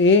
A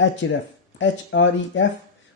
HREF,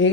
A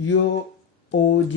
UOG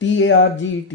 TARGET